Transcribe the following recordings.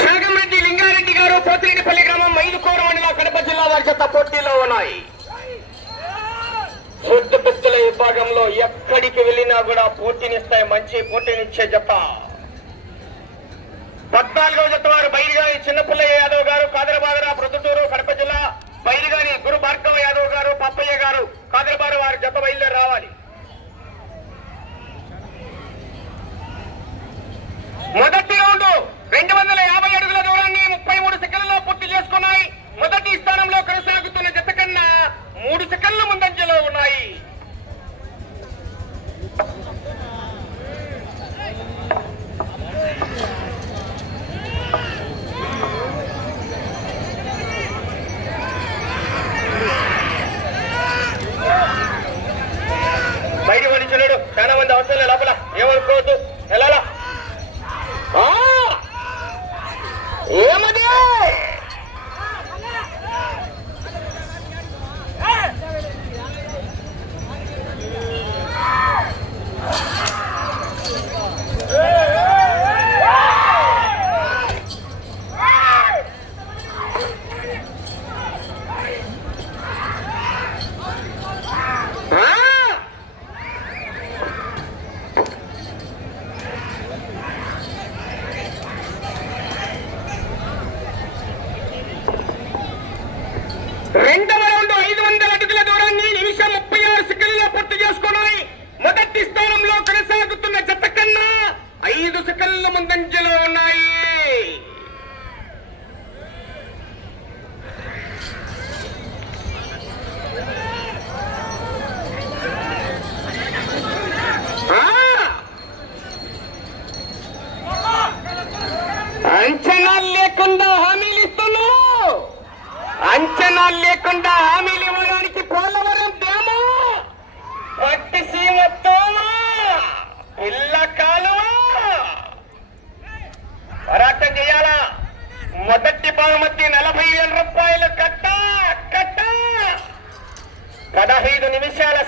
సెల్గంరెడ్డి లింగారెడ్డి గారు పోతిరెడ్డిపల్లి గ్రామం మైదుకూరు మండలం కడప జిల్లా వారి చెత్త పోటీలో ఉన్నాయి. సొద్దు పెద్దల విభాగంలో ఎక్కడికి వెళ్ళినా కూడా పోటీనిస్తాయి. మంచి పోటీనిచ్చే జత. என்ன பிள்ளை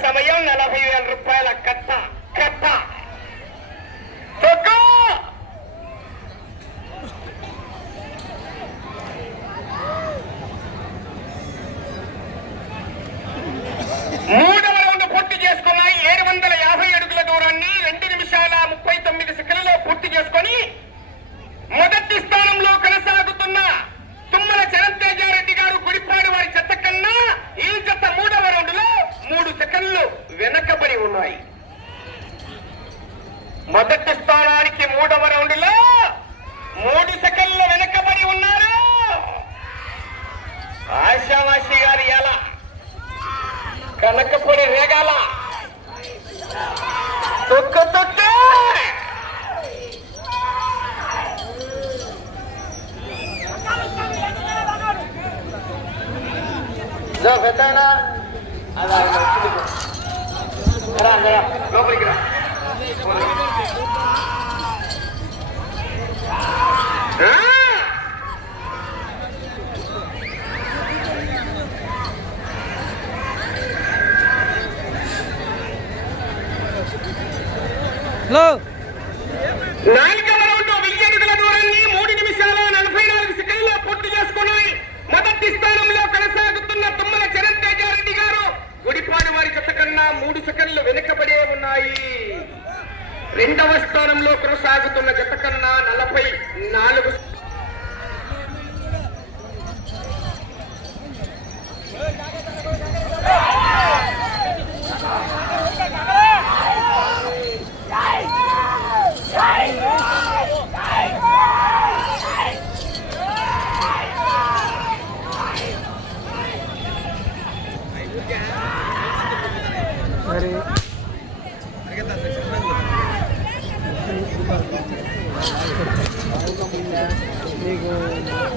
怎么样啊老朋友 ఇదో పెద్దనా అలా రా రా లోపలికి రా Hello. కన్నా మూడు సెకండ్లు వెనుకబడే ఉన్నాయి రెండవ స్థానంలో కొనసాగుతున్న జత కన్నా నలభై నాలుగు Yeah. प्रकारे एक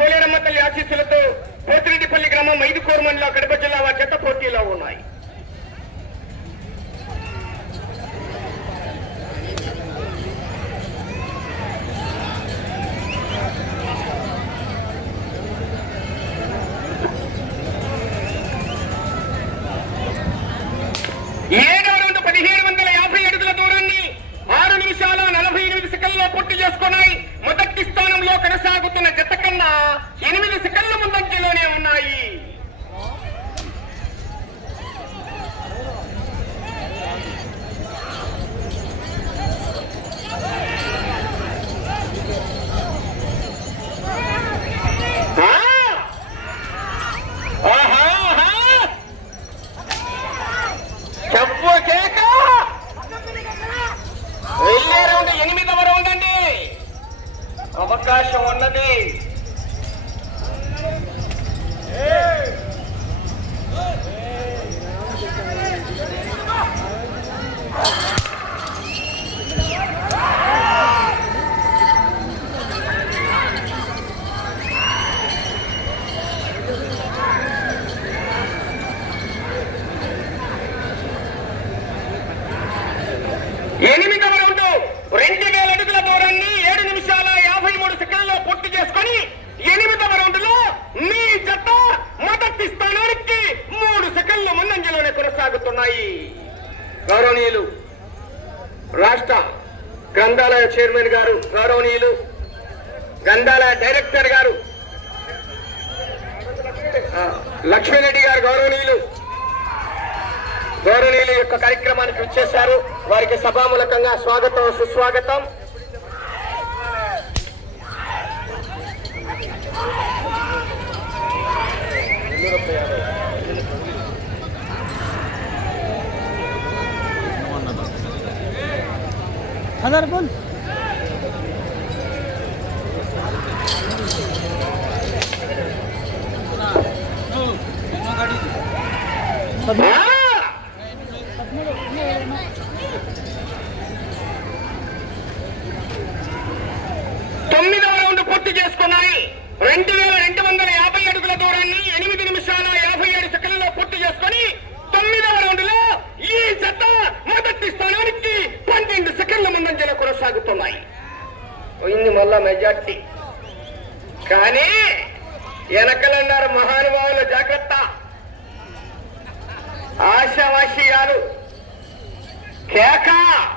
పోలేరమ్మ తల్లి ఆశీస్సులతో పోతిరెడ్డిపల్లి గ్రామం ఐదు కోరమన్లో కడప జిల్లా వారి చేత పోటీలో ఉన్నాయి. అవకాశం ఉన్నది చైర్మన్ గారు గౌరవనీయులు గంధాల డైరెక్టర్ గారు లక్ష్మీరెడ్డి గారు గౌరవనీయులు గౌరవనీయులు యొక్క కార్యక్రమానికి వచ్చేశారు. వారికి సభామూలకంగా స్వాగతం సుస్వాగతం. हज़ार बोल రెండు వేల రెండు వందల యాభై అడుగుల దూరాన్ని ఎనిమిది నిమిషాల యాభై ఏడు సెకండ్లో పూర్తి చేసుకొని తొమ్మిదవ రౌండ్లో ఈ జత మొదటి స్థానానికి పన్నెండు సెకండ్ల ముందంజలో కొనసాగుతున్నాయి. పోయింది మళ్ళా మెజార్టీ. కానీ వెనకలన్నారు మహానుభావులు జాగ్రత్త. ఆశావాసీయాలు. కేకా!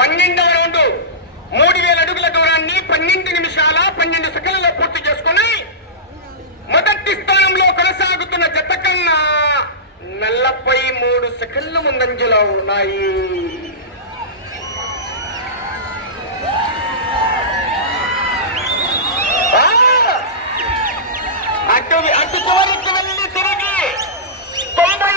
పన్నెండవ రౌండ్. మూడు వేల అడుగుల దూరాన్ని పన్నెండు నిమిషాల పన్నెండు సెకండ్లలో పూర్తి చేసుకుని మొదటి స్థానంలో కొనసాగుతున్న జత కన్నా నలభై మూడు సెకండ్లు ముందంజలో ఉన్నాయి. అటు అటు చివరికి వెళ్ళి తిరిగి తొంభై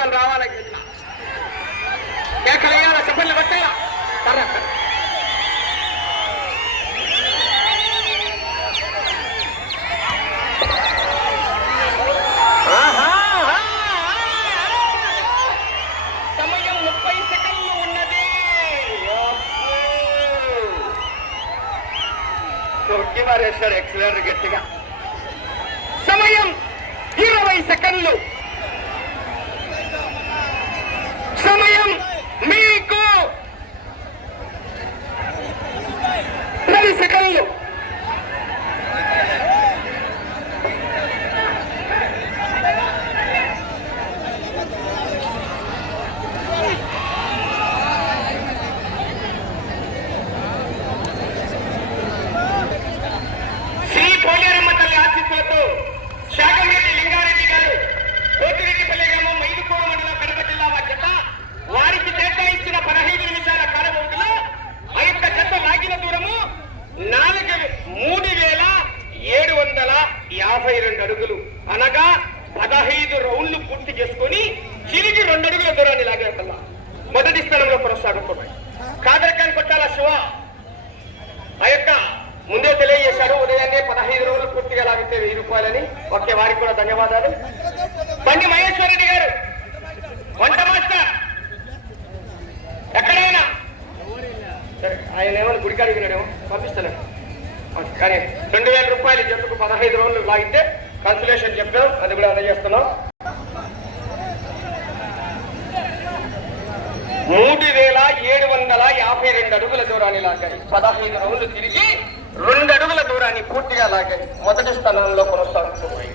వాళ్ళు రావాలి కేకలు వేయాలా చెప్పలు పెట్టాలా కొట్టి మారేశారు ఎక్సలెంట్ గట్టిగా. ఓకే వారికి కూడా ధన్యవాదాలు. బండి మహేశ్వర్ రెడ్డి గారు. వంట మాస్టర్. ఎక్కడైనా? ఆయన ఏమో గుడికాడికి వెళ్ళాడేమో? పంపిస్తాను కానీ రెండు వేల రూపాయలు జట్టుకు పదహైదు రోజులు లాగితే కన్సలేషన్ చెప్పాం అది కూడా అందజేస్తున్నాం. మూడు వేల ఏడు వందల యాభై రెండు అడుగుల దూరాన్ని లాగాయి. పదహైదు రోజులు తిరిగి రెండు అడుగుల దూరాన్ని పూర్తిగా లాగాయి మొదటి స్థానంలో కొనసాగుతున్నాయి.